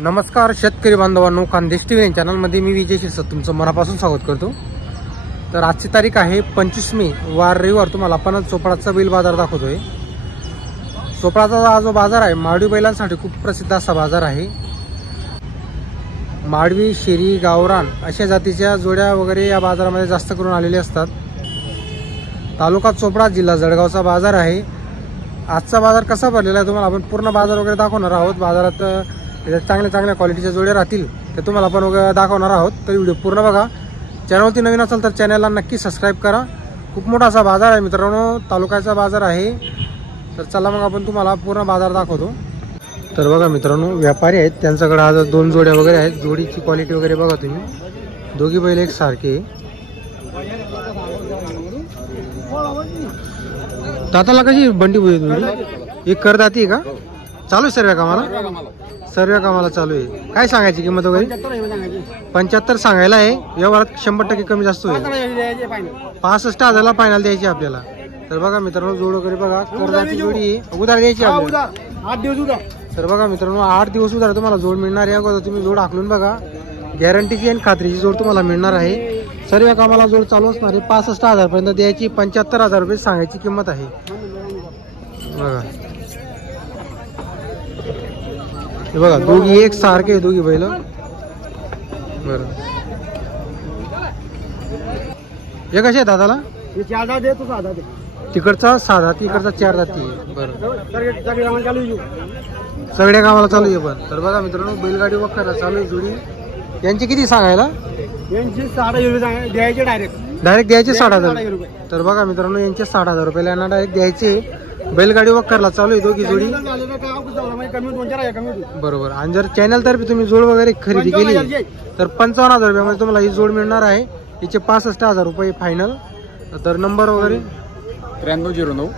नमस्कार शेतकरी बांधवांनो, खानदेश टीव्ही चॅनलमध्ये मी विजय शिरसाट तुमचं मनापासून स्वागत करतो। तर आजची तारीख आहे 25 मे वार रविवार। तुम्हाला आपण चोपडाचा बैल बाजार दाखवतोय। चोपडाचा हा जो बाजार आहे माडवी बैलांसाठी खूप प्रसिद्ध असा बाजार आहे। माडवी, शेरी, गावरान अशा जातीच्या जोड्या वगैरे या बाजारामध्ये जास्त करून आलेले असतात। तालुका चोपडा, जिल्हा जळगावचा बाजार आहे। आजचा बाजार कसा भरलेला आहे तुम्हाला आपण पूर्ण बाजार वगैरे दाखवणार आहोत। बाजारात चांगल्या क्वालिटीच्या जोड्या राहतील ते तुम्हाला आपण दाखवणार आहोत। तर व्हिडिओ पूर्ण बघा। चॅनलवरती नवीन असाल तर चॅनलला नक्की सबस्क्राइब करा। खूप मोठा असा बाजार आहे मित्रांनो, तालुक्याचा बाजार आहे। तर चला मग आपण तुम्हाला पूर्ण बाजार दाखवतो। तर बघा मित्रांनो, व्यापारी आहेत, त्यांच्याकडे आज दोन जोड्या वगैरे आहेत। जोडीची क्वालिटी वगैरे बघा तुम्ही, दोघी बैल एक सारखे। दाताला कशी बंडी जोडी एक करदाती का? चालू सर्व कामाला? सर्व कामाला चालू आहे। काय सांगायची किंमत वगैरे? 75 सांगायला आहे। व्यवहारात 100% कमी जास्त होईल। 65,000ला फायनल द्यायची आपल्याला। तर बघा मित्रांनो, जोड वगैरे बघा, करदाती जोडी उधार द्यायची आपल्याला 8 दिवस उधार। तर बघा मित्रांनो, 8 दिवस उधार तुम्हाला जोड मिळणार आहे। अगोदर तुम्ही जोड आखलून बघा, गॅरंटीची आणि खात्रीची जोड तुम्हाला मिळणार आहे। सर्व कामाला जोड चालू असणार आहे। 65,000 पर्यंत द्यायची, 75,000 रुपये सांगायची किंमत आहे। बघा हे बघा, दोघी एक सारखे दोघी बैल। बरं, हे कसे दादाला? तिकडचा 6 दाती, इकडचा 4 दाती। बरं, सगळ्या कामाला चालू आहे पण। तर बघा मित्रांनो, बैलगाडी वखरा चालू आहे जोडी। यांची किती सांगायला? यांची 60,000 द्यायचे डायरेक्ट द्यायचे 60,000। तर बघा मित्रांनो, यांचे 60,000 रुपयाला यांना डायरेक्ट द्यायचे। बैलगाडी वखरला चालू आहे दोघी जोडी। बरोबर। आणि जर चॅनल तर्फे तुम्ही जोड वगैरे खरेदी केली तर 55,000 रुपयामध्ये तुम्हाला ही जोड मिळणार आहे। हिचे 65,000 रुपये फायनल। तर नंबर वगैरे 9309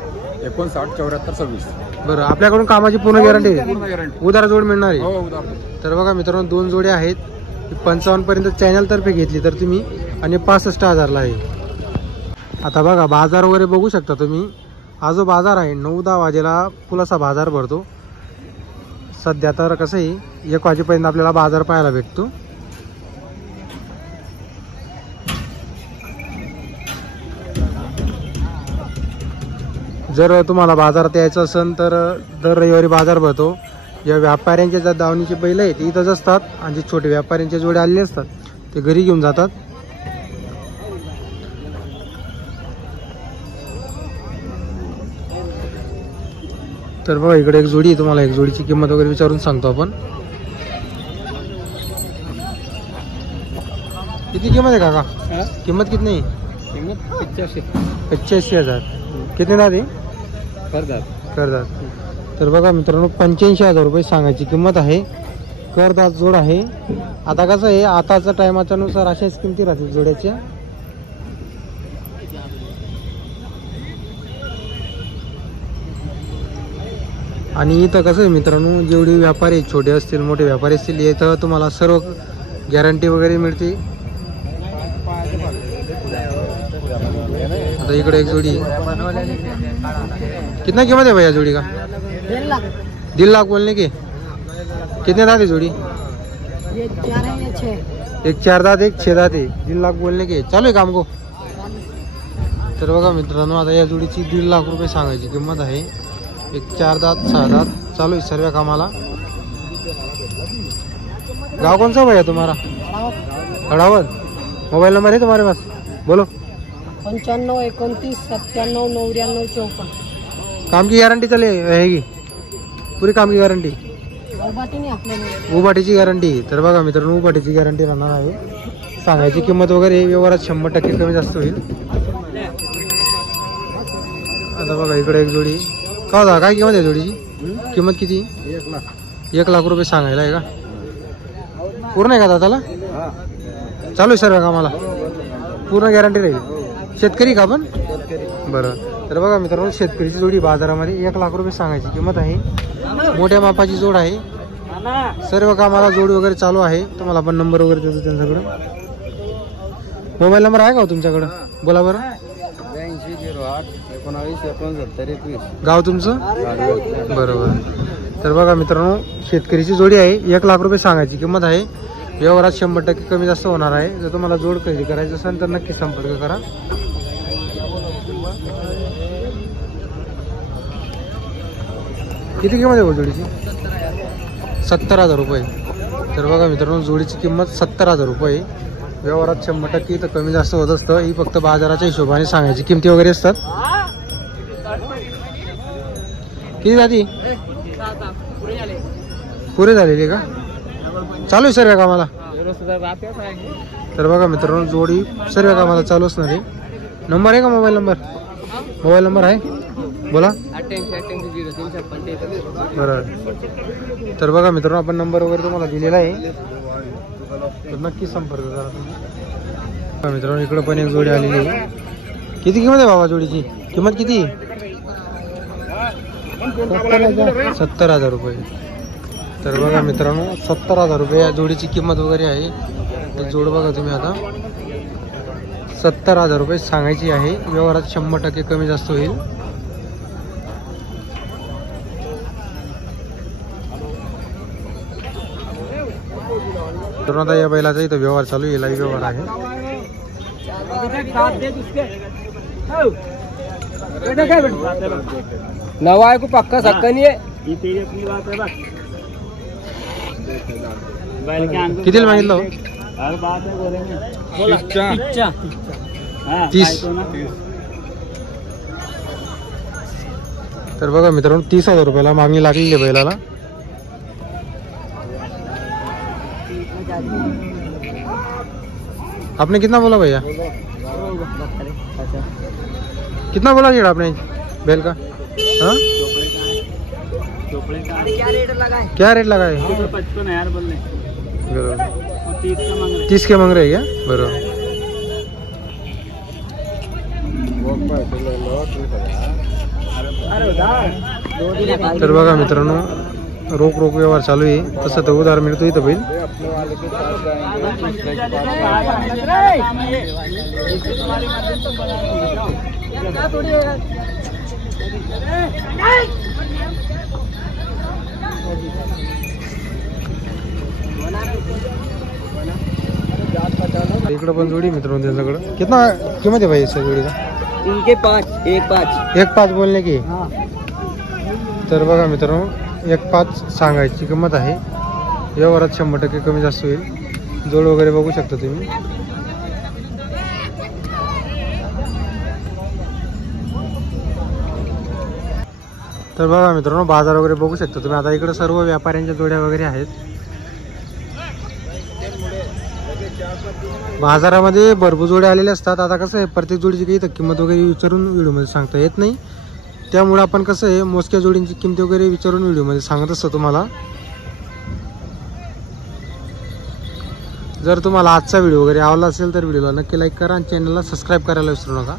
59 74 26। बरं, आपल्याकडून कामाची पूर्ण गॅरंटी, उधार जोड मिळणार आहे। तर बघा मित्रांनो, दोन जोडे आहेत। 55 पर्यंत चॅनल तर्फे घेतली तर तुम्ही, आणि 65,000ला आहे। आता बघा बाजार वगैरे बघू शकता तुम्ही। हा जो बाजार आहे 9-10 वाजेला फुलासा बाजार भरतो। सध्या तर कसं आहे 1 वाजेपर्यंत आपल्याला बाजार पाहायला भेटतो। जर तुम्हाला बाजारात यायचं असेल तर दर रविवारी बाजार भरतो। या व्यापाऱ्यांच्या ज्या दावणीचे बैल आहेत ते इथंच असतात, आणि जे छोटे व्यापाऱ्यांचे जोडे आलेले असतात ते घरी घेऊन जातात। तर बघा इकडे एक जोडी आहे, तुम्हाला एक जोडीची किंमत वगैरे विचारून सांगतो आपण। किती किंमत आहे काका? किंमत किती नाही? किंमत 85,000। किती दादी? करदात। तर बघा मित्रांनो, 85,000 रुपये सांगायची किंमत आहे। करदात जोड आहे। आता कसं आहे, आताच्या टायमाच्या नुसार अशाच किमती राहतील जोड्याच्या। आणि इथं कसं आहे मित्रांनो, जेवढे व्यापारी छोटे असतील मोठे व्यापारी असतील, इथं तुम्हाला सर्व गॅरंटी वगैरे मिळते। आता इकडे एक जोडी, कितना कीमत है भैया जोड़ी का? 1.5 लाख बोलने के। कितने दांत है जोड़ी? ये 4 है, 6। एक 4 दांत, एक 6 दांत है। 1.5 लाख बोलने के। चालू आहे काम को? तर बघा मित्रांनो, आता या जोडीची 1.5 लाख रुपये सांगायची किंमत आहे। एक 4 दांत 6 दांत चालू आहे सर्व कामाला। गाँव कौन सा भैया तुम्हारा? खड़ावत। मोबाइल नंबर है तुम्हारे पास? बोलो। 95 29 97 99 54। काम की गॅरंटी चले रहेगी पुरी? काम की गॅरंटी? उभाटीची गॅरंटी। तर बघा मित्रांनो, उभाटीची गॅरंटी राहणार आहे। सांगायची किंमत वगैरे व्यवहारात 100% कमी जास्त होईल। आता बघा इकडे एक जोडी, का होता काय किंमत आहे जोडीची? किंमत किती? 1 लाख रुपये सांगायला आहे का? पूर्ण आहे का दादाला? चालू आहे सर्व कामाला, पूर्ण गॅरंटी राहील। शेतकरी का आपण? बरं। तर बघा मित्रांनो, शेतकरीची जोडी बाजारामध्ये 1 लाख रुपये सांगायची किंमत आहे। मोठ्या मापाची जोड आहे। सर्व कामाला जोड वगैरे चालू आहे। तुम्हाला आपण नंबर वगैरे देतो त्यांच्याकडे। मोबाईल नंबर आहे का हो तुमच्याकडे? बोला बरं। 82 08 19 69 21। गाव तुमचं? बरोबर। तर बघा मित्रांनो, शेतकरीची जोडी आहे, 1 लाख रुपये सांगायची किंमत आहे. व्यवहारात 100% कमी जास्त होणार आहे. जर तुम्हाला जोड खरेदी करायचं असेल तर नक्की संपर्क करा. किती किंमत आहे जोडीची? 70,000 रुपये. तर बघा मित्रांनो, जोडीची किंमत 70,000 रुपये. व्यवहारात 100% तर कमी जास्त होत असतं. ही फक्त बाजाराच्या हिशोबाने सांगायची किमती वगैरे असतात. किती जाती पुरे झालेली का? चालू आहे सर्व कामाला. तर बघा मित्रांनो, जोडी सर्व कामाला चालू असणार आहे. नंबर आहे का? मोबाईल नंबर आहे, बोला. बरोबर. तर बघा मित्रांनो, आपण नंबर वगैरे तुम्हाला दिलेला आहे, तर नक्की संपर्क करा तुम्ही. मित्रांनो, इकडे पण एक जोडी आलेली आहे. किती किंमत आहे बाबा जोडीची? किंमत किती? 70,000 रुपये. तर बघा मित्रांनो, 70,000 रुपये या जोडीची किंमत वगैरे आहे. तर जोड बघा तुम्ही आता, 70,000 रुपये सांगायची आहे. व्यवहारात 100% कमी जास्त होईल. तर आता या बैलाचा इथं व्यवहार चालू आहे, लाईव्ह व्यवहार आहे. नवा आहे को पक्का सक्का नहीं है. कितीला मागितलं? 30. तर बघा मित्रांनो, 30,000 रुपयाला मागणी लागलेली आहे बैलाला. आपने कितना बोला भैया? कितना बोला जेड़ा आपने बैल का? हाँ, क्या रेट लगा है? 55,000 बोल रहे. बरोबर. 30 के मांग रहे क्या? बरोबर. तर बघा मित्रांनो, रोख व्यवहार चालू आहे. तसं तर उधार मिळतो इथं बैल. इकडं पण जोडी मित्रांनो त्यांच्याकडं. कितना किंमत आहे भाई इस जोडी का? इनके 5 1.5 बोलने की. तर बघा मित्रांनो, 1.5 सांगायची किंमत आहे. व्यवहारात 100% कमी जास्त होईल. जोड वगैरे बघू शकता तुम्ही. तर बघा मित्रांनो, बाजार वगैरे बघू शकता तुम्ही. आता इकडे सर्व व्यापाऱ्यांच्या जोड्या वगैरे आहेत. बाजारामध्ये भरपूर जोड्या आलेल्या असतात. आता कसं आहे, प्रत्येक जोडीची काही तर किंमत वगैरे विचारून व्हिडिओमध्ये सांगता येत नाही. त्यामुळे आपण कसं आहे, मोजक्या जोडींची किंमत वगैरे विचारून व्हिडिओमध्ये सांगत असतो तुम्हाला. जर तुम्हाला आजचा व्हिडिओ वगैरे आवडला असेल तर व्हिडिओला नक्की लाईक करा आणि चॅनलला सबस्क्राईब करायला विसरू नका.